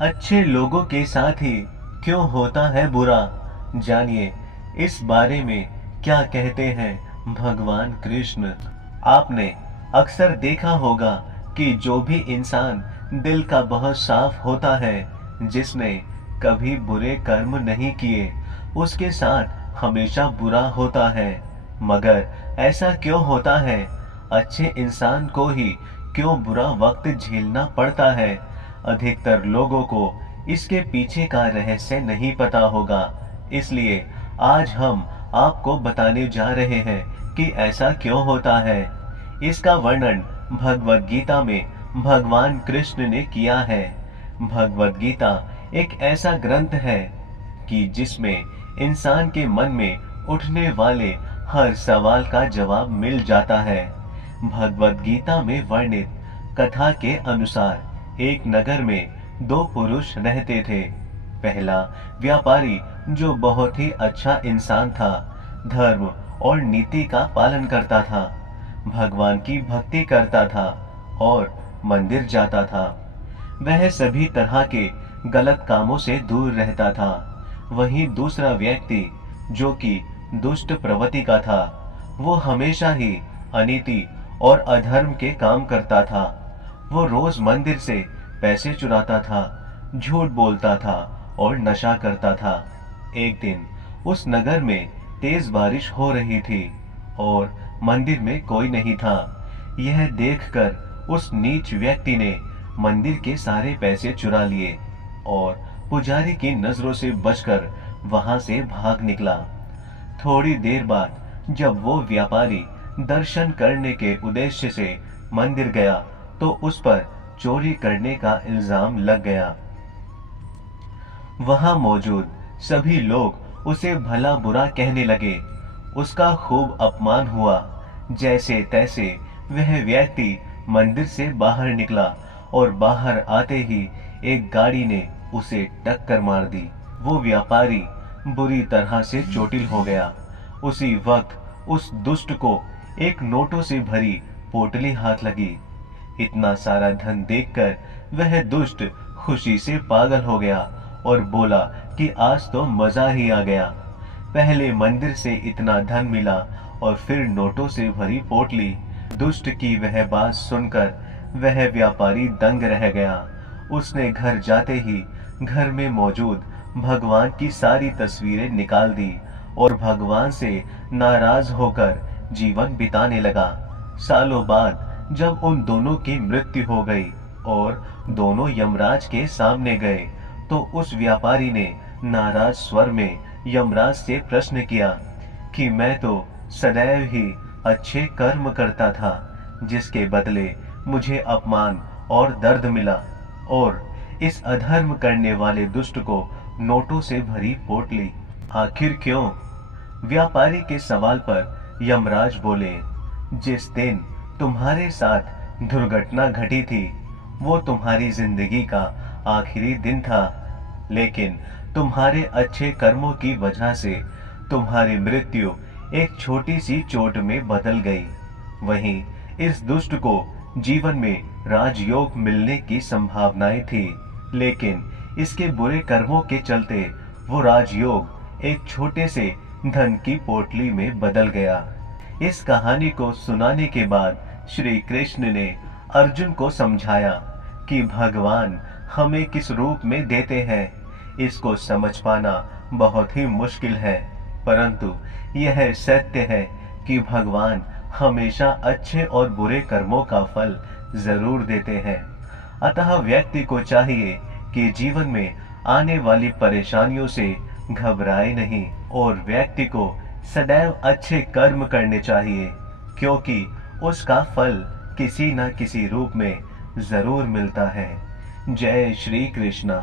अच्छे लोगों के साथ ही क्यों होता है बुरा? जानिए इस बारे में क्या कहते हैं भगवान कृष्ण। आपने अक्सर देखा होगा कि जो भी इंसान दिल का बहुत साफ होता है, जिसने कभी बुरे कर्म नहीं किए, उसके साथ हमेशा बुरा होता है। मगर ऐसा क्यों होता है? अच्छे इंसान को ही क्यों बुरा वक्त झेलना पड़ता है? अधिकतर लोगों को इसके पीछे का रहस्य नहीं पता होगा। इसलिए आज हम आपको बताने जा रहे हैं कि ऐसा क्यों होता है। इसका वर्णन भगवत गीता में भगवान कृष्ण ने किया है। भगवत गीता एक ऐसा ग्रंथ है कि जिसमें इंसान के मन में उठने वाले हर सवाल का जवाब मिल जाता है। भगवत गीता में वर्णित कथा के अनुसार एक नगर में दो पुरुष रहते थे। पहला व्यापारी, जो बहुत ही अच्छा इंसान था, धर्म और नीति का पालन करता था, भगवान की भक्ति करता था और मंदिर जाता था। वह सभी तरह के गलत कामों से दूर रहता था। वहीं दूसरा व्यक्ति, जो कि दुष्ट प्रवृत्ति का था, वो हमेशा ही अनीति और अधर्म के काम करता था। वो रोज मंदिर से पैसे चुराता था, झूठ बोलता था और नशा करता था। एक दिन उस नगर में तेज बारिश हो रही थी और मंदिर में कोई नहीं था। यह देखकर उस नीच व्यक्ति ने मंदिर के सारे पैसे चुरा लिए और पुजारी की नजरों से बचकर वहां से भाग निकला। थोड़ी देर बाद जब वो व्यापारी दर्शन करने के उद्देश्य से मंदिर गया तो उस पर चोरी करने का इल्जाम लग गया। वहां मौजूद सभी लोग उसे भला बुरा कहने लगे। उसका खूब अपमान हुआ। जैसे तैसे वह व्यक्ति मंदिर से बाहर निकला और बाहर आते ही एक गाड़ी ने उसे टक्कर मार दी। वो व्यापारी बुरी तरह से चोटिल हो गया। उसी वक्त उस दुष्ट को एक नोटों से भरी पोटली हाथ लगी। इतना सारा धन देखकर वह दुष्ट खुशी से पागल हो गया और बोला कि आज तो मजा ही आ गया। पहले मंदिर से इतना धन मिला और फिर नोटों से भरी पोटली। दुष्ट की वह बात सुनकर वह व्यापारी दंग रह गया। उसने घर जाते ही घर में मौजूद भगवान की सारी तस्वीरें निकाल दी और भगवान से नाराज होकर जीवन बिताने लगा। सालों बाद जब उन दोनों की मृत्यु हो गई और दोनों यमराज के सामने गए, तो उस व्यापारी ने नाराज स्वर में यमराज से प्रश्न किया कि मैं तो सदैव ही अच्छे कर्म करता था, जिसके बदले मुझे अपमान और दर्द मिला, और इस अधर्म करने वाले दुष्ट को नोटों से भरी पोटली आखिर क्यों? व्यापारी के सवाल पर यमराज बोले, जिस दिन तुम्हारे साथ दुर्घटना घटी थी वो तुम्हारी जिंदगी का आखिरी दिन था, लेकिन तुम्हारे अच्छे कर्मों की वजह से तुम्हारी मृत्यु एक छोटी सी चोट में बदल गई। वहीं इस दुष्ट को जीवन में राजयोग मिलने की संभावनाएं थी, लेकिन इसके बुरे कर्मों के चलते वो राजयोग एक छोटे से धन की पोटली में बदल गया। इस कहानी को सुनाने के बाद श्री कृष्ण ने अर्जुन को समझाया कि भगवान हमें किस रूप में देते हैं, इसको समझ पाना बहुत ही मुश्किल है, परंतु यह सत्य है कि भगवान हमेशा अच्छे और बुरे कर्मों का फल जरूर देते हैं। अतः व्यक्ति को चाहिए कि जीवन में आने वाली परेशानियों से घबराए नहीं और व्यक्ति को सदैव अच्छे कर्म करने चाहिए, क्योंकि उसका फल किसी न किसी रूप में जरूर मिलता है। जय श्री कृष्णा।